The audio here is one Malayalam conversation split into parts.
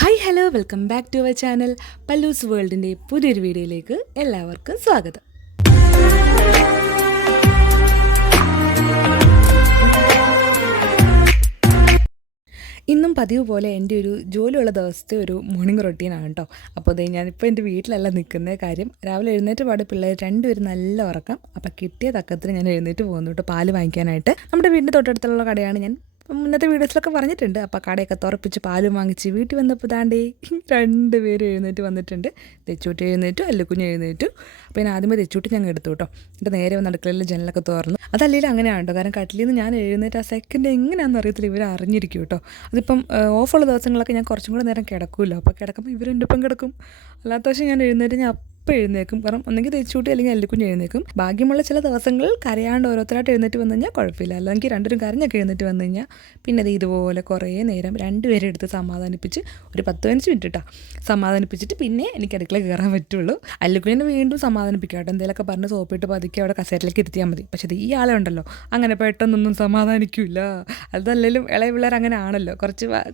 Hi hello welcome back to our channel Pallus വേൾഡിൻ്റെ പുതിയൊരു വീഡിയോയിലേക്ക് എല്ലാവർക്കും സ്വാഗതം. ഇന്നും പതിവ് പോലെ എൻ്റെ ഒരു ജോലിയുള്ള ദിവസത്തെ ഒരു മോർണിംഗ് റൊട്ടീനാണ് കേട്ടോ. അപ്പോൾ അതേ ഞാനിപ്പോൾ എൻ്റെ വീട്ടിലല്ല നിൽക്കുന്ന കാര്യം. രാവിലെ എഴുന്നേറ്റ് പാടെ പിള്ളേർ രണ്ടുപേരും നല്ല ഉറക്കം. അപ്പോൾ കിട്ടിയ തക്കത്തിന് ഞാൻ എഴുന്നേറ്റ് പോകുന്നു കേട്ടോ പാല് വാങ്ങിക്കാനായിട്ട്. നമ്മുടെ വീടിൻ്റെ തൊട്ടടുത്തുള്ള കടയാണ്. ഞാൻ മുന്നത്തെ വീഡിയോസിലൊക്കെ പറഞ്ഞിട്ടുണ്ട്. അപ്പോൾ കടയൊക്കെ തുറപ്പിച്ച് പാലും വാങ്ങിച്ച് വീട്ടിൽ വന്നപ്പോൾ താണ്ടേ രണ്ടുപേരും എഴുന്നേറ്റ് വന്നിട്ടുണ്ട്. തെച്ചൂട്ടി എഴുന്നേറ്റു, അല്ലുക്കുഞ്ഞ് എഴുന്നേറ്റു. അപ്പോൾ ഞാൻ ആദ്യമേ തെച്ചൂട്ടി ഞങ്ങൾ എടുത്തു കേട്ടോ. എന്നിട്ട് നേരെ വന്ന് അടുക്കളയിൽ ജനലൊക്കെ തുറന്നു. അതല്ലെങ്കിൽ അങ്ങനെയാണ് കേട്ടോ. കാരണം കട്ടിലിൽ നിന്ന് ഞാൻ എഴുന്നേറ്റ് ആ സെക്കൻഡ് എങ്ങനെയാണെന്ന് അറിയത്തില്ല, ഇവർ അറിഞ്ഞിരിക്കും കേട്ടോ. അതിപ്പം ഓഫുള്ള ദിവസങ്ങളൊക്കെ ഞാൻ കുറച്ചും കൂടെ നേരം കിടക്കുമല്ലോ. അപ്പോൾ കിടക്കുമ്പോൾ ഇവർ എൻ്റെ ഒപ്പം കിടക്കും. അല്ലാത്ത ദിവസം ഞാൻ എഴുന്നേറ്റ് ഞാൻ അപ്പം എഴുന്നേക്കും. കാരണം ഒന്നെങ്കിൽ തെച്ചൂട്ടി അല്ലെങ്കിൽ അല്ലിക്കുഞ്ഞ് എഴുന്നേക്കും. ഭാഗ്യമുള്ള ചില ദിവസങ്ങളിൽ കരയാണ്ട് ഓരോരുത്തരായിട്ട് എഴുന്നേറ്റ് വന്നു കഴിഞ്ഞാൽ കുഴപ്പമില്ല. അല്ലെങ്കിൽ രണ്ടുപേരും കരഞ്ഞൊക്കെ എഴുന്നേറ്റ് വന്നു കഴിഞ്ഞാൽ പിന്നെ അത് ഇതുപോലെ കുറേ നേരം രണ്ടുപേരെ എടുത്ത് സമാധാനിപ്പിച്ച് ഒരു 10-15 മിനിറ്റ് ഇട്ടാ സമാധാനിപ്പിച്ചിട്ട് പിന്നെ എനിക്ക് അടുക്കള കയറാൻ പറ്റുള്ളൂ. അല്ലിക്കുഞ്ഞിനെ വീണ്ടും സമാധാനിപ്പിക്കാം കേട്ടോ. എന്തെങ്കിലുമൊക്കെ പറഞ്ഞ് സോപ്പിട്ട് പതുക്കെ അവിടെ കസേരയിലേക്ക് ഇരുത്തിയാൽ മതി. പക്ഷേ ഈ ആളെ ഉണ്ടല്ലോ അങ്ങനെ പെട്ടെന്നൊന്നും സമാധാനിക്കില്ല. അതല്ലെങ്കിലും ഇളയ പിള്ളേർ അങ്ങനെ ആണല്ലോ,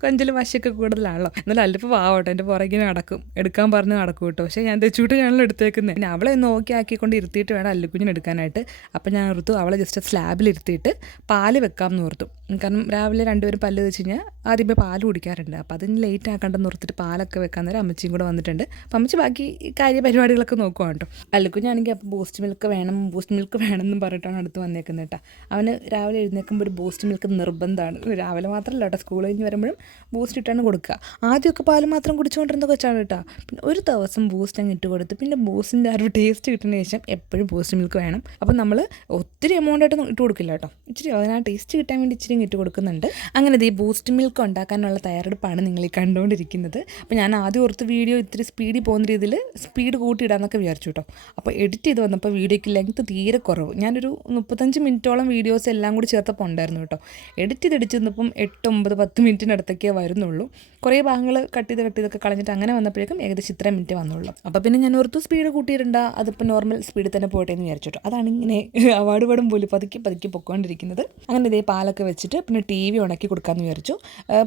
കൊഞ്ചിലും വശയൊക്കെ കൂടുതലാണല്ലോ. എന്നാലും അല്ലിപ്പോൾ പാവട്ടോ എൻ്റെ പുറകിനെ നടക്കും, എടുക്കാൻ പറഞ്ഞ് നടക്കും കേട്ടോ. പക്ഷേ ഞാൻ തെച്ചൂട്ട് ഞാനല്ലോ എടുത്തേക്കുന്നത്. പിന്നെ അവളെ നോക്കി ആക്കിക്കൊണ്ട് ഇരുത്തിയിട്ട് വേണം അല്ലിക്കുഞ്ഞിന് എടുക്കാനായിട്ട്. അപ്പം ഞാൻ ഓർത്തു അവളെ ജസ്റ്റ് സ്ലാബിൽ ഇരുത്തിയിട്ട് പാല് വെക്കാമെന്ന് ഓർത്തു. കാരണം രാവിലെ രണ്ടുപേരും പല്ല് വെച്ച് കഴിഞ്ഞാൽ ആദ്യമേ പാല് കുടിക്കാറുണ്ട്. അപ്പോൾ അതിന് ലേറ്റ് ആക്കണ്ടെന്ന് ഓർത്തിട്ട് പാലൊക്കെ വെക്കാൻ നേരം അമ്മച്ചിയും കൂടെ വന്നിട്ടുണ്ട്. അപ്പം അമ്മച്ചി ബാക്കി പരിപാടികളൊക്കെ നോക്കുവാണ് കേട്ടോ. അല്ലിക്കുഞ്ഞാണെങ്കിൽ അപ്പോൾ ബൂസ്റ്റ് മിൽക്ക് വേണം എന്നും പറഞ്ഞിട്ടാണ് അടുത്ത് വന്നേക്കുന്നത് കേട്ടോ. അവന് രാവിലെ എഴുന്നേൽക്കുമ്പോൾ ഒരു ബൂസ്റ്റ് മിൽക്ക് നിർബന്ധമാണ്. രാവിലെ മാത്രമല്ല കേട്ടോ, സ്കൂൾ കഴിഞ്ഞ് വരുമ്പോഴും ബൂസ്റ്റ് ഇട്ടാണ് കൊടുക്കുക. ആദ്യമൊക്കെ പാല് മാത്രം കുടിച്ചുകൊണ്ടിരുന്ന കൊച്ചാണ് കേട്ടോ. പിന്നെ ഒരു ദിവസം ബൂസ്റ്റ് അങ്ങ് ഇട്ട് കൊടുത്ത് പിന്നെ ബൂസ്റ്റിൻ്റെ ആ ഒരു ടേസ്റ്റ് കിട്ടുന്ന ശേഷം എപ്പോഴും ബൂസ്റ്റ് മിൽക്ക് വേണം. അപ്പം നമ്മൾ ഒത്തിരി എമൗണ്ടായിട്ട് ഇട്ട് കൊടുക്കില്ല കേട്ടോ. ഇച്ചിരി അതിന് ആ ടേസ്റ്റ് കിട്ടാൻ വേണ്ടി ഇച്ചിരി ഇട്ട് കൊടുക്കുന്നുണ്ട്. അങ്ങനെ ഈ ബൂസ്റ്റ് മിൽക്ക് ഉണ്ടാക്കാനുള്ള തയ്യാറെടുപ്പാണ് നിങ്ങൾ ഈ കണ്ടുകൊണ്ടിരിക്കുന്നത്. അപ്പോൾ ഞാൻ ആദ്യം ഓർത്ത് വീഡിയോ ഇത്തിരി സ്പീഡിൽ പോകുന്ന രീതിയിൽ സ്പീഡ് കൂട്ടിയിടാന്നൊക്കെ വിചാരിച്ചു കേട്ടോ. അപ്പോൾ എഡിറ്റ് ചെയ്ത് വന്നപ്പോൾ വീഡിയോയ്ക്ക് ലെങ്ത്ത് തീരെ കുറവ്. ഞാനൊരു 35 മിനിറ്റോളം വീഡിയോസ് എല്ലാം കൂടി ചേർത്തപ്പോൾ ഉണ്ടായിരുന്നു കേട്ടോ. എഡിറ്റ് വന്നപ്പം 8, 9, 10 മിനിറ്റിനടുത്തൊക്കെ വരുന്നുള്ളൂ. കുറേ ഭാഗങ്ങൾ കട്ട് ചെയ്തൊക്കെ കളഞ്ഞിട്ട് അങ്ങനെ വന്നപ്പോഴേക്കും ഏകദേശം ഇത്ര മിനിറ്റ് വന്നുള്ളൂ. അപ്പോൾ പിന്നെ ഞാൻ ഓർത്തു സ്പീഡ് കൂട്ടിയിടണ്ട, അതിപ്പോൾ നോർമൽ സ്പീഡിൽ തന്നെ പോട്ടെ എന്ന് വിചാരിച്ചു. അതാണ് ഇങ്ങനെ അവാർഡ് പാടും പോലും പതുക്കെ പൊയ്ക്കൊണ്ടിരിക്കുന്നത്. അങ്ങനെ ഇതേ പാലൊക്കെ വെച്ചിട്ട് പിന്നെ TV ഉണക്കി കൊടുക്കാമെന്ന് വിചാരിച്ചു.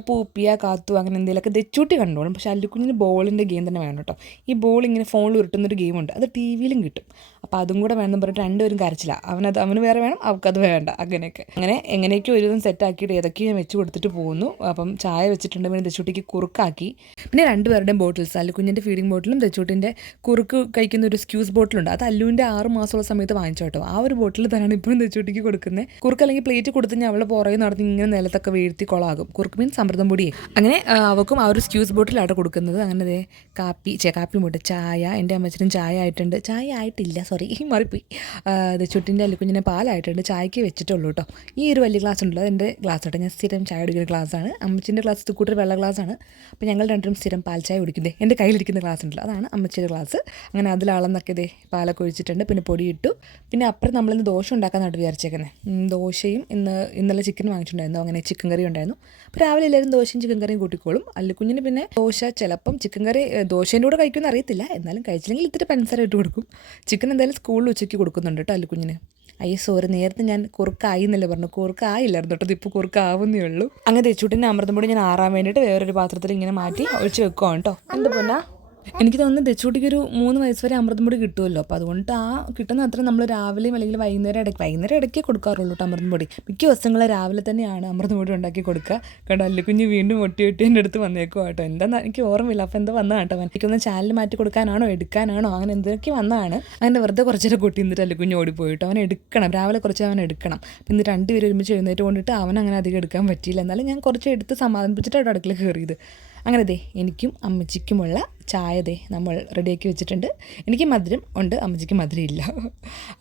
പൂപ്പിയ കാത്തു അങ്ങനെ എന്തെങ്കിലുമൊക്കെ തെച്ചൂട്ടി കണ്ടോളും. പക്ഷേ അല്ലിക്കുഞ്ഞിന് ബോളിൻ്റെ ഗെയിം തന്നെ വേണം കേട്ടോ. ഈ ബോൾ ഇങ്ങനെ ഫോണിൽ ഉരുട്ടുന്നൊരു ഗെയിമുണ്ട്, അത് TVയിലും കിട്ടും. അപ്പോൾ അതും കൂടെ വേണമെന്ന് പറഞ്ഞിട്ട് രണ്ടുപേരും കരച്ചില്ല. അവന് വേറെ വേണം, അവൾക്കത് വേണ്ട. അങ്ങനെ എങ്ങനെയൊക്കെ ഒരു ദിവസം സെറ്റാക്കിയിട്ട് ഏതൊക്കെയോ ഞാൻ വെച്ച് കൊടുത്തിട്ട് പോകുന്നു. അപ്പം ചായ വെച്ചിട്ടുണ്ട്, പിന്നെ തെച്ചൂട്ടിക്ക് കുറുക്കാക്കി. പിന്നെ രണ്ടുപേരുടെയും ബോട്ടിൽസ്, അല്ലിക്കുഞ്ഞിൻ്റെ ഫീഡിങ് ബോട്ടിലും തെച്ചൂട്ടിൻ്റെ കുറുക്ക് കഴിക്കുന്ന ഒരു സ്ക്യൂസ് ബോട്ടിലുണ്ട്. അത് അല്ലുവിൻ്റെ 6 മാസമുള്ള സമയത്ത് വാങ്ങിച്ചു കേട്ടോ. ആ ഒരു ബോട്ടിൽ തന്നെയാണ് ഇപ്പോഴും തെച്ചൂട്ടിക്ക് കൊടുക്കുന്നത്. കുറുക്ക് അല്ലെങ്കിൽ പ്ലേറ്റ് കൊടുത്തു കഴിഞ്ഞാൽ അവളെ പുറകെ നടന്ന് ഇങ്ങനെ നിലത്തൊക്കെ വീഴ്ത്തി കൊളാകും. കുറുക്ക് മീൻസ് അമൃതം പൊടിയെ. അങ്ങനെ അവൾക്കും ആ ഒരു സ്ക്യൂസ് ബോട്ടിലാണ് കൊടുക്കുന്നത്. അങ്ങനെ കാപ്പി മുട്ട ചായ, എൻ്റെ അമ്മച്ചിനും ചായ ആയിട്ടുണ്ട്. ചായ ആയിട്ടില്ല, സോറി മാറിപ്പോയി. തെച്ചൂട്ടിൻ്റെ അല്ലിക്കുഞ്ഞിനെ പാലായിട്ടുണ്ട്. ചായക്ക് വെച്ചിട്ടുള്ളൂ കേട്ടോ. ഈ ഒരു വലിയ ഗ്ലാസ് ഉണ്ടല്ലോ, എൻ്റെ ഗ്ലാസ് കേട്ടോ. ഞാൻ സ്ഥിരം ചായ കുടിക്കുന്ന ഗ്ലാസ്സാണ്. അമ്മച്ചിൻ്റെ ഗ്ലാസ് കൂട്ടർ വെള്ള ഗ്ലാസ്സാണ്. അപ്പോൾ ഞങ്ങൾ രണ്ടും സ്ഥിരം പാൽ ചായ കുടിക്കുന്നത്. എൻ്റെ കയ്യിലിരിക്കുന്ന ഗ്ലാസ് ഉണ്ടല്ലോ, അതാണ് അമ്മച്ചിയുടെ ഗ്ലാസ്. അങ്ങനെ അതിലാളെന്നൊക്കെ ഇതേ പാലൊക്കെ ഒഴിച്ചിട്ടുണ്ട്. പിന്നെ പൊടി ഇട്ടു. പിന്നെ അപ്പുറം നമ്മളിന്ന് ദോശ ഉണ്ടാക്കാനായിട്ട് വിചാരിച്ചേക്കുന്നത്. ദോശയും ഇന്നലെ ചിക്കൻ വാങ്ങിച്ചിട്ടുണ്ടായിരുന്നു. അങ്ങനെ ചിക്കൻ കറി ഉണ്ടായിരുന്നു. അപ്പോൾ രാവിലെ എല്ലാവരും ദോശയും ചിക്കൻ കറിയും കൂട്ടിക്കോളും. അല്ലിക്കുഞ്ഞിന് പിന്നെ ദോശ ചിലപ്പം ചിക്കൻ കറി ദോശേൻ്റെ കൂടെ കഴിക്കുമെന്ന് അറിയത്തില്ല. എന്നാലും കഴിച്ചില്ലെങ്കിൽ ഇത്തിരി പഞ്ചസാര ഇട്ട് കൊടുക്കും. ചിക്കൻ എന്തായാലും സ്കൂളിൽ ഉച്ചയ്ക്ക് കൊടുക്കുന്നുണ്ട് കേട്ടോ അല്ലിക്കുഞ്ഞിന്. സോറി, നേരത്തെ ഞാൻ കുറുക്കായി എന്നല്ലേ പറഞ്ഞു, കുറുക്കായില്ലായിരുന്നു കേട്ടോ. ഇപ്പോൾ കുറുക്കാവുന്നേ ഉള്ളൂ. അങ്ങനെ തെച്ചൂട്ടിൻ്റെ അമൃതം പൊടി ഞാൻ ആറാൻ വേണ്ടിയിട്ട് വേറൊരു പാത്രത്തിൽ ഇങ്ങനെ മാറ്റി ഒഴിച്ച് വെക്കുവാണ് കേട്ടോ. എന്താ പിന്നെ എനിക്ക് തോന്നുന്നു തെച്ചൂട്ടിക്ക് ഒരു 3 വയസ്സ് വരെ അമൃതം പൊടി കിട്ടുമല്ലോ. അപ്പോൾ അതുകൊണ്ട് ആ കിട്ടുന്ന അത്ര നമ്മൾ രാവിലെയും അല്ലെങ്കിൽ വൈകുന്നേരം ഇടയ്ക്കേ കൊടുക്കാറുള്ളൂ കേട്ടോ അമൃതം പൊടി. മിക്ക ദിവസങ്ങളും രാവിലെ തന്നെയാണ് അമൃതം പൊടി ഉണ്ടാക്കി കൊടുക്കുക കേട്ടോ. അല്ലിക്കുഞ്ഞ് വീണ്ടും ഒട്ടി എൻ്റെ അടുത്ത് വന്നേക്കും കേട്ടോ. എന്താണെന്ന് എനിക്ക് ഓർമ്മയില്ല. അപ്പോൾ എന്താ വന്നതാണ് കേട്ടോ. എനിക്കൊന്ന് ചാനൽ മാറ്റി കൊടുക്കാനാണോ എടുക്കാനാണോ അങ്ങനെ എന്തൊക്കെ വന്നതാണ്. അങ്ങനെ വെറുതെ കുറച്ചേരം കൊട്ടി നിന്നിട്ട് അല്ലിക്കുഞ്ഞ് ഓടിപ്പോയിട്ട് അവൻ എടുക്കണം. രാവിലെ കുറച്ച് അവൻ എടുക്കണം. പിന്നെ രണ്ടുപേരും ഒരുമിച്ച് എഴുന്നേറ്റ് കൊണ്ടിട്ട് അവൻ അങ്ങനെ അധികം എടുക്കാൻ പറ്റിയില്ല. എന്നാലും ഞാൻ കുറച്ച് എടുത്ത് സമാധാനിപ്പിച്ചിട്ടാണ് അടുക്കളയിൽ കയറിയത്. അങ്ങനെ എനിക്കും അമ്മച്ചിക്കുമുള്ള ചായ നമ്മൾ റെഡിയാക്കി വെച്ചിട്ടുണ്ട്. എനിക്ക് മധുരം ഉണ്ട്, അമ്മച്ചിക്ക് മധുരം ഇല്ല.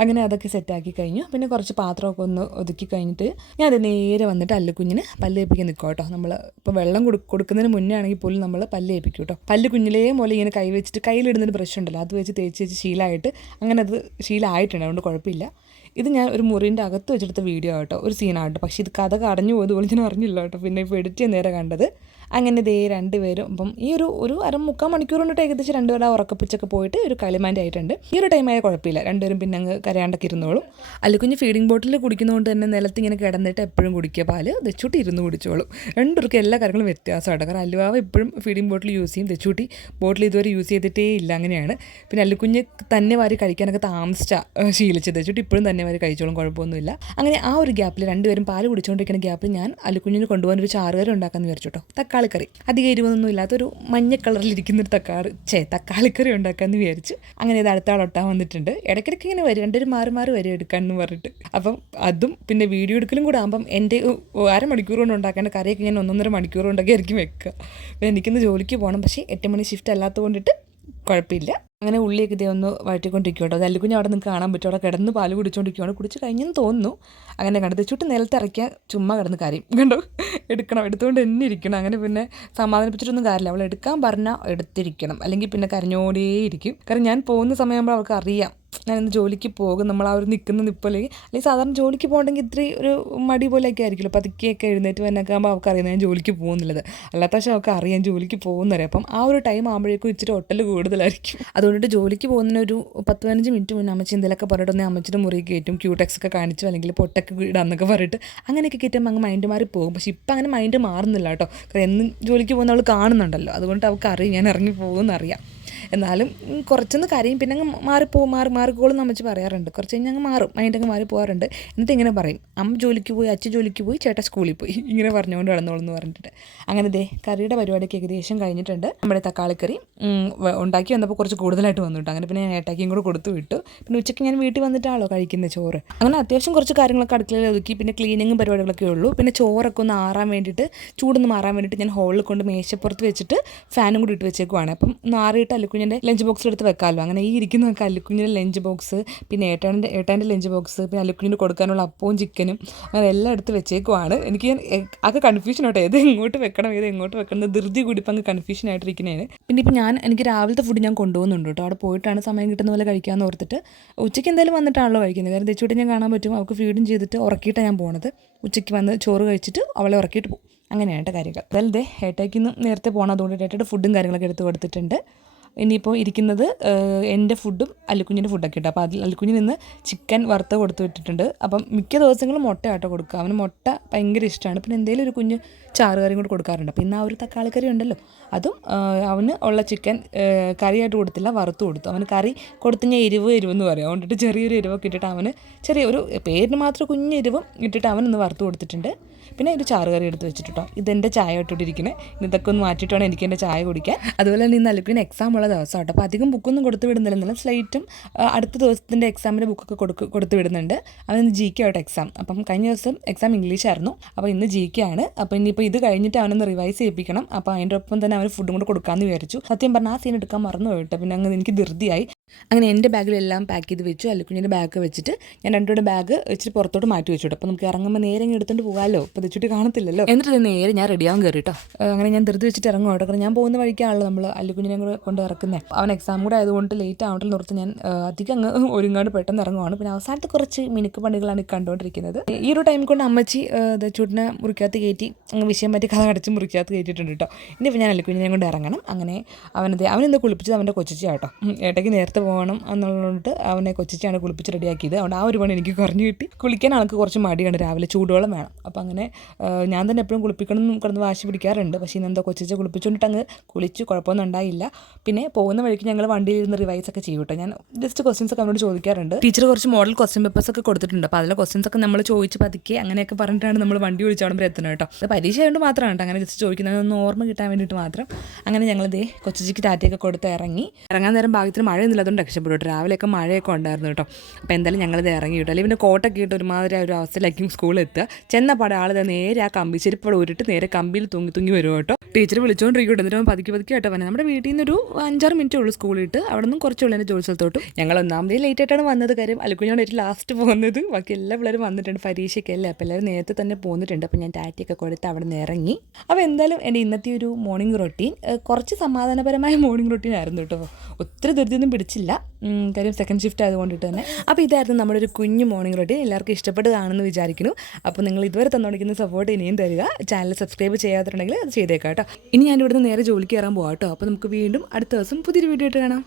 അങ്ങനെ അതൊക്കെ സെറ്റാക്കി കഴിഞ്ഞു. പിന്നെ കുറച്ച് പാത്രമൊക്കെ ഒന്ന് ഒതുക്കി കഴിഞ്ഞിട്ട് ഞാൻ നേരെ വന്നിട്ട് അല്ലിക്കുഞ്ഞിന് പല്ല് തേപ്പിക്കാൻ നിൽക്കും കേട്ടോ. നമ്മൾ ഇപ്പോൾ വെള്ളം കൊടുക്കുന്നതിന് മുന്നേ ആണെങ്കിൽ പോലും നമ്മൾ പല്ല് തേപ്പിക്കും കേട്ടോ. പല്ല് കുഞ്ഞിലേ പോലെ ഇങ്ങനെ കൈ വെച്ചിട്ട് കയ്യിലിടുന്നൊരു ബ്രഷ് ഉണ്ടല്ലോ, അത് വെച്ച് തേച്ച് ശീലമായിട്ട് അങ്ങനെ അത് ശീലമായിട്ടുണ്ട്. അതുകൊണ്ട് കുഴപ്പമില്ല. ഇത് ഞാൻ ഒരു മുറിൻ്റെ അകത്ത് വെച്ചെടുത്ത വീഡിയോ കേട്ടോ, ഒരു സീനാട്ടോ. പക്ഷേ ഇത് കഥ അടഞ്ഞു പോയതുപോലെ ഞാൻ അറിഞ്ഞില്ല കേട്ടോ. പിന്നെ ഇപ്പോൾ എഡിറ്റ് ചെയ്യുന്ന നേരെ കണ്ടത്. അങ്ങനെ ദേ രണ്ടുപേരും അപ്പം ഈ ഒരു മുക്കാൽ മണിക്കൂർ കൊണ്ടിട്ട് ഏകദേശം രണ്ടുപേരുടെ ഉറക്കപ്പിച്ചൊക്കെ പോയിട്ട് ഒരു കളിമാൻ്റെ ആയിട്ടുണ്ട്. ഈ ഒരു ടൈമായ കുഴപ്പമില്ല, രണ്ടുപേരും പിന്നെ അങ്ങ് കരയാണ്ടൊക്കെ ഇരുന്നോളും. അല്ലുക്കുഞ്ഞ് ഫീഡിംഗ് ബോട്ടിൽ കുടിക്കുന്നതുകൊണ്ട് തന്നെ നിലത്ത് ഇങ്ങനെ കിടന്നിട്ട് എപ്പോഴും കുടിക്കുക പാല്, തെച്ചൂട്ടി ഇരുന്ന് കുടിച്ചോളും. രണ്ടുപേർക്കും എല്ലാ കാര്യങ്ങളും വ്യത്യാസമാണ്. കാരണം അല്ലുവാവ് എപ്പോഴും ഫീഡിംഗ് ബോട്ടിൽ യൂസ് ചെയ്യും, തെച്ചൂട്ടി ബോട്ടിൽ ഇതുവരെ യൂസ് ചെയ്തിട്ടേ ഇല്ല. അങ്ങനെയാണ്. പിന്നെ അല്ലുക്കുഞ്ഞ് തന്നെ വാരി കഴിക്കാനൊക്കെ താമസിച്ചാണ് ശീലിച്ചത്. തെച്ചൂട്ടി ഇപ്പോഴും തന്നെ വാരി കഴിച്ചോളും, കുഴപ്പമൊന്നുമില്ല. അങ്ങനെ ആ ഒരു ഗ്യാപ്പിൽ രണ്ടുപേരും പാല് കുടിച്ചുകൊണ്ടിരിക്കുന്ന ഗ്യാപ്പിൽ ഞാൻ അല്ലുക്കുഞ്ഞിന് കൊണ്ടുപോകാൻ ഒരു ചാറുകറി ഉണ്ടാക്കാമെന്ന് വിചാരിച്ചു കേട്ടോ. തക്കാളിക്കറി, അധികം എരിവൊന്നും ഇല്ലാത്തൊരു മഞ്ഞ കളറിലിരിക്കുന്നൊരു തക്കാളിക്കറി ഉണ്ടാക്കാമെന്ന് വിചാരിച്ചു. അങ്ങനെ ഇത് അടുത്ത ആളൊട്ടാൻ വന്നിട്ടുണ്ട്. ഇടയ്ക്കിടയ്ക്ക് ഇങ്ങനെ വരും, രണ്ടുപേരും മാറി മാറി വരും എടുക്കാമെന്ന് പറഞ്ഞിട്ട്. അപ്പം അതും പിന്നെ വീഡിയോ എടുക്കലും കൂടെ ആകുമ്പം എൻ്റെ അരമണിക്കൂർ കൊണ്ട് ഉണ്ടാക്കേണ്ട കറിയൊക്കെ ഞാൻ 1.5 മണിക്കൂർ കൊണ്ടൊക്കെ ആയിരിക്കും വെക്കുക. അപ്പോൾ എനിക്കിന്ന് ജോലിക്ക് പോകണം, പക്ഷേ 8 മണി ഷിഫ്റ്റ് അല്ലാത്തത് കൊണ്ടിട്ട് കുഴപ്പമില്ല. അങ്ങനെ ഉള്ളിയൊക്കെ ഇതേ ഒന്ന് വഴറ്റിക്കൊണ്ടിരിക്കും കേട്ടോ. അത് അല്ലുക്കുഞ്ഞ് അവിടെ നിന്ന് കാണാൻ പറ്റും, അവിടെ കിടന്ന് പാല് കുടിച്ചുകൊണ്ടിരിക്കുകയാണ്. കുടിച്ച് കഴിഞ്ഞെന്ന് തോന്നുന്നു. അങ്ങനെ കണ്ടത് ചുട്ട് നിലത്തിറക്കിയാൽ ചുമ്മാ കിടന്ന് കാര്യം കണ്ടോ, എടുത്തുകൊണ്ട് തന്നെ ഇരിക്കണം. അങ്ങനെ പിന്നെ സമാധാനിപ്പിച്ചിട്ടൊന്നും കാര്യമില്ല, അവൾ എടുക്കാൻ പറഞ്ഞാൽ എടുത്തിരിക്കണം, അല്ലെങ്കിൽ പിന്നെ കരഞ്ഞോടേയിരിക്കും. കാരണം ഞാൻ പോകുന്ന സമയമാകുമ്പോൾ അവൾക്ക് അറിയാം ഞാനിന്ന് ജോലിക്ക് പോകും, നമ്മൾ ആ ഒരു നിൽക്കുന്ന നിൽപ്പല്ലെങ്കിൽ. അല്ലെങ്കിൽ സാധാരണ ജോലിക്ക് പോകണമെങ്കിൽ ഇത്രയും ഒരു മടി പോലെയൊക്കെ ആയിരിക്കുമല്ലോ, പതുക്കെയൊക്കെ എഴുന്നേറ്റ് വന്നൊക്കെ ആകുമ്പോൾ അവൾക്ക് അറിയാം ഞാൻ ജോലിക്ക് പോകുന്നില്ലത്. അല്ലാത്ത പക്ഷേ അവൾക്ക് അറിയാം ജോലിക്ക് പോകുന്നവരെ. അപ്പം ആ ഒരു ടൈം ആകുമ്പോഴേക്കും ഇച്ചിരി ഒട്ടൽ കൂടുതലായിരിക്കും. അതുകൊണ്ടിട്ട് ജോലിക്ക് പോകുന്നതിനൊരു 10-15 മിനിറ്റ് മുന്നേ അമ്മച്ചി എന്തെങ്കിലുമൊക്കെ പറഞ്ഞിട്ട് അമ്മച്ചിയുടെ മുറി കയറ്റും, ക്യൂടെക്സ് ഒക്കെ കാണിച്ചു, അല്ലെങ്കിൽ പൊട്ടൊക്കെ ഇടാന്നൊക്കെ പറഞ്ഞിട്ട് അങ്ങനെയൊക്കെ കയറ്റുമ്പോൾ അങ്ങ് മൈൻഡ് മാറി പോകും. പക്ഷേ ഇപ്പം അങ്ങനെ മൈൻഡ് മാറുന്നില്ല കേട്ടോ. കാരണം എന്നും ജോലിക്ക് പോകുന്ന അവൾ കാണുന്നുണ്ടല്ലോ, അതുകൊണ്ട് അവൾക്ക് അറിയാം ഞാൻ ഇറങ്ങി പോകുമെന്നറിയാം. എന്നാലും കുറച്ചൊന്ന് കരയും, പിന്നെ അങ്ങ് മാറിക്കോളും അമ്മച്ചി പറയാറുണ്ട്. കുറച്ച് കഴിഞ്ഞ് അങ്ങ് മാറും, മൈൻഡ് അങ്ങ് മാറി പോകാറുണ്ട്. എന്നിട്ട് ഇങ്ങനെ പറയും, അമ്മ ജോലിക്ക് പോയി, അച്ഛൻ ജോലിക്ക് പോയി, ചേട്ടൻ സ്കൂളിൽ പോയി, ഇങ്ങനെ പറഞ്ഞുകൊണ്ട് കിടന്നോളൂ എന്ന് പറഞ്ഞിട്ട്. അങ്ങനെ ദേ കറിയുടെ പരിപാടിയൊക്കെ ഏകദേശം കഴിഞ്ഞിട്ടുണ്ട്. നമ്മുടെ തക്കാളിക്കറി ഉണ്ടാക്കി വന്നപ്പോൾ കുറച്ച് കൂടുതലായിട്ട് വന്നിട്ടു. അങ്ങനെ പിന്നെ ഞാൻ ഏട്ടാക്കിയും കൂടെ കൊടുത്തു വിട്ടു. പിന്നെ ഉച്ചയ്ക്ക് ഞാൻ വീട്ടിൽ വന്നിട്ടാണല്ലോ കഴിക്കുന്നത് ചോറ്. അങ്ങനെ അത്യാവശ്യം കുറച്ച് കാര്യങ്ങളൊക്കെ അടുക്കളയിൽ ഒതുക്കി. പിന്നെ ക്ലീനിങ്ങും പരിപാടികളൊക്കെ ഉള്ളൂ. പിന്നെ ചോറൊക്കെ ഒന്ന് ആറാൻ വേണ്ടിയിട്ട്, ചൂടൊന്ന് മാറാൻ വേണ്ടിയിട്ട് ഞാൻ ഹോളിൽ കൊണ്ട് മേശപ്പുറത്ത് വെച്ചിട്ട് ഫാനും കൂടി ഇട്ട് വെച്ചേക്കുവാണ്. അപ്പം നാറിയിട്ട് അല്ലുക്കുഞ്ഞിൻ്റെ ലഞ്ച് ബോക്സിൽ എടുത്ത് വെക്കാമല്ലോ. അങ്ങനെ ഈ ഇരിക്കുന്നതൊക്കെ അല്ലുക്കുഞ്ഞിൻ്റെ ലഞ്ച് ബോക്സ്, പിന്നെ ഏട്ടാൻ്റെ ലഞ്ച് ബോക്സ്, പിന്നെ അല്ലുക്കുഞ്ഞിന് കൊടുക്കാനുള്ള അപ്പവും ചിക്കനും, അങ്ങനെ എല്ലാം എടുത്ത് വെച്ചേക്കുവാണ്. എനിക്ക് ആകെ കൺഫ്യൂഷൻ ആട്ടോ, ഏത് എങ്ങോട്ട് വെക്കണം ധൃതി കൂടി ഇപ്പം അങ്ങ് കൺഫ്യൂഷൻ ആയിട്ടിരിക്കുന്നതാണ്. പിന്നെ ഇപ്പം എനിക്ക് രാവിലത്തെ ഫുഡ് ഞാൻ കൊണ്ടുപോകുന്നുണ്ട് കേട്ടോ. അവിടെ പോയിട്ടാണ് സമയം കിട്ടുന്ന പോലെ കഴിക്കാമെന്ന് ഓർത്തിട്ട്. ഉച്ചയ്ക്ക് എന്തായാലും വന്നിട്ടാണല്ലോ കഴിക്കുന്നത്. കാരണം തെച്ചൂട്ടി ഞാൻ കാണാൻ പറ്റും, അവൾക്ക് ഫീഡും ചെയ്തിട്ട് ഉറക്കിയിട്ടാണ് ഞാൻ പോണത്. ഉച്ചയ്ക്ക് വന്ന് ചോറ് കഴിച്ചിട്ട് അവളെ ഉറക്കിയിട്ട് പോകും. അങ്ങനെയാണ് കാര്യങ്ങൾ. അതായത് ഏട്ടയ്ക്ക് നേരത്തെ പോകണം, അതുകൊണ്ട് ഏട്ടയുടെ ഫുഡും കാര്യങ്ങളൊക്കെ എടുത്ത് കൊടുത്തിട്ടുണ്ട്. ഇനിയിപ്പോൾ ഇരിക്കുന്നത് എൻ്റെ ഫുഡും അല്ലുക്കുഞ്ഞിൻ്റെ ഫുഡൊക്കെ ഉണ്ട്. അപ്പോൾ അതിൽ അല്ലുക്കുഞ്ഞിന് നിന്ന് ചിക്കൻ വറുത്ത് കൊടുത്ത് വിട്ടിട്ടുണ്ട്. അപ്പം മിക്ക ദിവസങ്ങളും മുട്ട ആട്ടോ കൊടുക്കുക, അവന് മുട്ട ഭയങ്കര ഇഷ്ടമാണ്. പിന്നെ എന്തെങ്കിലും ഒരു കുഞ്ഞ് ചാറുകറിയും കൂടെ കൊടുക്കാറുണ്ട്. അപ്പോൾ ഇന്ന് ആ ഒരു തക്കാളിക്കറി ഉണ്ടല്ലോ, അതും അവന് ഉള്ള ചിക്കൻ കറിയായിട്ട് കൊടുത്തില്ല, വറുത്ത് കൊടുത്തു. അവന് കറി കൊടുത്ത് ഞാൻ എരിവെന്ന് പറയും, അതുകൊണ്ടിട്ട് ചെറിയൊരു എരിവൊക്കെ ഇട്ടിട്ട് അവന് ചെറിയൊരു പേരിന് മാത്രം കുഞ്ഞ് എരിവും ഇട്ടിട്ട് അവനൊന്ന് വറുത്ത് കൊടുത്തിട്ടുണ്ട്. പിന്നെ ഒരു ചാറുകറി എടുത്ത് വെച്ചിട്ടോ. ഇതെൻ്റെ ചായ ഇട്ടിട്ടിരിക്കുന്നത്, ഇതൊക്കെ ഒന്ന് മാറ്റിയിട്ട് വേണം എനിക്ക് എൻ്റെ ചായ കുടിക്കാൻ. അതുപോലെ തന്നെ ഇന്ന് അല്ലുക്കുഞ്ഞിന് എക്സാം ഉള്ള ദിവസം കേട്ടോ. അപ്പോൾ അധികം ബുക്കൊന്നും കൊടുത്ത് വിടുന്നില്ല, സ്ലൈറ്റും അടുത്ത ദിവസത്തിൻ്റെ എക്സാമിൻ്റെ ബുക്കൊക്കെ കൊടുത്ത് വിടുന്നുണ്ട്. അവന് GK ആയിട്ട് എക്സാം. അപ്പം കഴിഞ്ഞ ദിവസം എക്സാം ഇംഗ്ലീഷായിരുന്നു, അപ്പോൾ ഇന്ന് GK ആണ്. അപ്പോൾ ഇനിയിപ്പോൾ ഇത് കഴിഞ്ഞിട്ട് അവനൊന്ന് റിവൈസ് ചെയ്യിപ്പിക്കണം. അപ്പോൾ അതിൻ്റെ ഒപ്പം തന്നെ അവന് ഫുഡും കൂടെ കൊടുക്കാമെന്ന് വിചാരിച്ചു. സത്യം പറഞ്ഞാൽ ആ സീൻ എടുക്കാൻ മറന്നു പോയിട്ട് പിന്നെ അങ്ങ് എനിക്ക് ധൃതിയായി. അങ്ങനെ എൻ്റെ ബാഗിലെല്ലാം പാക്ക് ചെയ്ത് വെച്ചു. അല്ലുക്കുഞ്ഞിൻ്റെ ബാഗ് വെച്ചിട്ട് ഞാൻ രണ്ടുകൂടെ ബാഗ് ഇച്ചിരി പുറത്തോട്ട് മാറ്റി വെച്ചു. അപ്പോൾ നമുക്ക് ഇറങ്ങുമ്പോൾ നേരെ ഇങ്ങനെ എടുത്തുകൊണ്ട് പോകാമല്ലോ, അപ്പോൾ തെച്ചിട്ട് കാണത്തില്ലല്ലോ. എന്നിട്ട് നേരെ ഞാൻ റെഡിയാവും കയറി കേട്ടോ. അങ്ങനെ ഞാൻ ധൃതി വെച്ചിട്ട് ഇറങ്ങും കേട്ടോ. കാരണം ഞാൻ പോകുന്ന വഴിക്കാണല്ലോ നമ്മൾ അല്ലുക്കുഞ്ഞിനെ കൂടെ കൊണ്ട് ഇറക്കുന്നത്. അവൻ എക്സാം കൂടെ ആയതുകൊണ്ട് ലേറ്റ് ആവട്ടെന്ന് ഓർത്ത് ഞാൻ അധികം അങ്ങ് ഒരുങ്ങാണ്ട് പെട്ടെന്ന് ഇറങ്ങുവാണ്. പിന്നെ അവസാനത്തെ കുറച്ച് മിനുക്ക് പണികളാണ് കണ്ടുകൊണ്ടിരിക്കുന്നത്. ഈ ഒരു ടൈം കൊണ്ട് അമ്മച്ചി തെച്ചൂട്ടിനെ മുറിക്കകത്ത് കയറ്റി അങ്ങ് വിഷയം പറ്റി കഥ അടച്ച് മുറിക്കകത്ത് കയറ്റിയിട്ടുണ്ട് കേട്ടോ. ഇനിയിപ്പോൾ ഞാൻ അല്ലുക്കുഞ്ഞിനെ കൊണ്ട് ഇറങ്ങണം. അങ്ങനെ അവനെന്താ കുളിപ്പിച്ചത് അവൻ്റെ കൊച്ചിച്ച കേട്ടോ. ഏട്ടയ്ക്ക് നേരത്തെ പോകണം എന്നുള്ളതുകൊണ്ട് അവനെ കൊച്ചിച്ചാണ് കുളിപ്പിച്ച് റെഡിയാക്കിയത്. അതുകൊണ്ട് ആ ഒരു പണി എനിക്ക് കുറഞ്ഞു കിട്ടി. കുളിക്കാൻ ആൾക്ക് കുറച്ച് മടിയാണ്, രാവിലെ ചൂടുവെള്ളം വേണം. അപ്പോൾ അങ്ങനെ ഞാൻ തന്നെ എപ്പോഴും കുളിപ്പിക്കണം എന്ന് കിടന്ന് വാശി പിടിക്കാറുണ്ട്. പക്ഷേ ഇന്നെന്തോ കൊച്ചിച്ച കുളിപ്പിച്ചുകൊണ്ടിട്ട് അങ്ങ് കുളിച്ചു, കുഴപ്പമൊന്നും ഉണ്ടായില്ല. പിന്നെ പോകുന്ന വഴിക്ക് ഞങ്ങൾ വണ്ടിയിലിരുന്ന് റിവൈസ് ഒക്കെ ചെയ്യും കേട്ടോ. ഞാൻ ജസ്റ്റ് ക്വസ്റ്റ്യൻസ് ഒക്കെ അവനോട് ചോദിക്കാറുണ്ട്. ടീച്ചർ കുറച്ച് മോഡൽ ക്വസ്റ്റ്യൻ പേപ്പേഴ്സ് ഒക്കെ കൊടുത്തിട്ടുണ്ട്. അപ്പോൾ അതിലെ ക്വസ്റ്റ്യൻസ് ഒക്കെ നമ്മൾ ചോദിച്ച് പതുക്കെ അങ്ങനെയൊക്കെ പറഞ്ഞിട്ടാണ് നമ്മൾ വണ്ടി വിളിച്ചവിടെ വരെ എത്തുന്നത് കേട്ടോ. അത് പരീക്ഷ ആയതുകൊണ്ട് മാത്രമാണ് കേട്ടോ അങ്ങനെ ജസ്റ്റ് ചോദിക്കുന്നതൊന്ന് ഓർമ്മ കിട്ടാൻ വേണ്ടിയിട്ട് മാത്രം. അങ്ങനെ ഞങ്ങൾ കൊച്ചിക്ക് ടാറ്റയൊക്കെ കൊടുത്ത് ഇറങ്ങാൻ നേരം ഭാഗ്യത്തിന് മഴയൊന്നുമില്ല, അതുകൊണ്ട് രക്ഷപ്പെട്ടു. രാവിലെയൊക്കെ മഴയൊക്കെ ഉണ്ടായിരുന്നു കേട്ടോ. അപ്പോൾ എന്തായാലും ഞങ്ങളിത് ഇറങ്ങി കിട്ടും. അല്ലെങ്കിൽ പിന്നെ കോട്ടൊക്കെ ഇട്ട് ഒരുമാതിരി ഒരു അവസ്ഥയിലായിരിക്കും സ്കൂളിൽ എത്തുക. ചെന്നപ്പാടെ ആൾ നേരെ ആ കമ്പി ചെരുപ്പോടെ ഊരിട്ട് നേരെ കമ്പിയിൽ തൂങ്ങി വരും കേട്ടോ. ടീച്ചർ വിളിച്ചുകൊണ്ടിരിക്കും. എന്നിട്ട് പതുക്കി കേട്ടോ പറഞ്ഞത്. നമ്മുടെ വീട്ടിൽ നിന്ന് ഒരു 5-6 മിനിറ്റേ ഉള്ളൂ സ്കൂളിട്ട്. അവിടെ നിന്നും കുറച്ചുള്ള എൻ്റെ ജോലി സ്ഥലത്തോട്ടും. ഞങ്ങൾ ഒന്നാമതേ ലേറ്റ് ആയിട്ടാണ് വന്നത്. കാര്യം അല്ലുക്കുഞ്ഞോട് ഏറ്റവും ലാസ്റ്റ് പോകുന്നത്. ബാക്കി എല്ലാ പിള്ളേരും വന്നിട്ടുണ്ട്, പരീക്ഷയ്ക്കല്ലേ. അപ്പോൾ എല്ലാവരും നേരത്തെ തന്നെ പോന്നിട്ടുണ്ട്. അപ്പോൾ ഞാൻ ടാറ്റയൊക്കെ കൊടുത്ത് അവിടെ നിന്ന് ഇറങ്ങി. അപ്പോൾ എന്തായാലും എൻ്റെ ഇന്നത്തെ ഒരു മോർണിംഗ് റൊട്ടീൻ കുറച്ച് സമാധാനപരമായ മോർണിംഗ് റൊട്ടീൻ ആയിരുന്നു കേട്ടോ. ഒത്തിരി ധൃതിയൊന്നും പിടിച്ചില്ല. കഴിച്ചില്ല, കാര്യം സെക്കൻഡ് ഷിഫ്റ്റ് ആയതുകൊണ്ടിട്ട് തന്നെ. അപ്പോൾ ഇതായിരുന്നു നമ്മുടെ ഒരു കുഞ്ഞു മോർണിംഗ് റൊട്ടീൻ. എല്ലാവർക്കും ഇഷ്ടപ്പെട്ടതാണെന്ന് വിചാരിക്കുന്നു. അപ്പോൾ നിങ്ങൾ ഇതുവരെ തന്നുകൊണ്ടിരിക്കുന്ന സപ്പോർട്ട് ഇനിയും തരിക. ചാനൽ സബ്സ്ക്രൈബ് ചെയ്യാത്തുണ്ടെങ്കിൽ അത് ചെയ്തേക്കാം കേട്ടോ. ഇനി ഞാൻ ഇവിടുന്ന് നേരെ ജോലിക്ക് കയറാൻ പോകാം കേട്ടോ. അപ്പോൾ നമുക്ക് വീണ്ടും അടുത്ത ദിവസം പുതിയൊരു വീഡിയോ ആയിട്ട് കാണാം.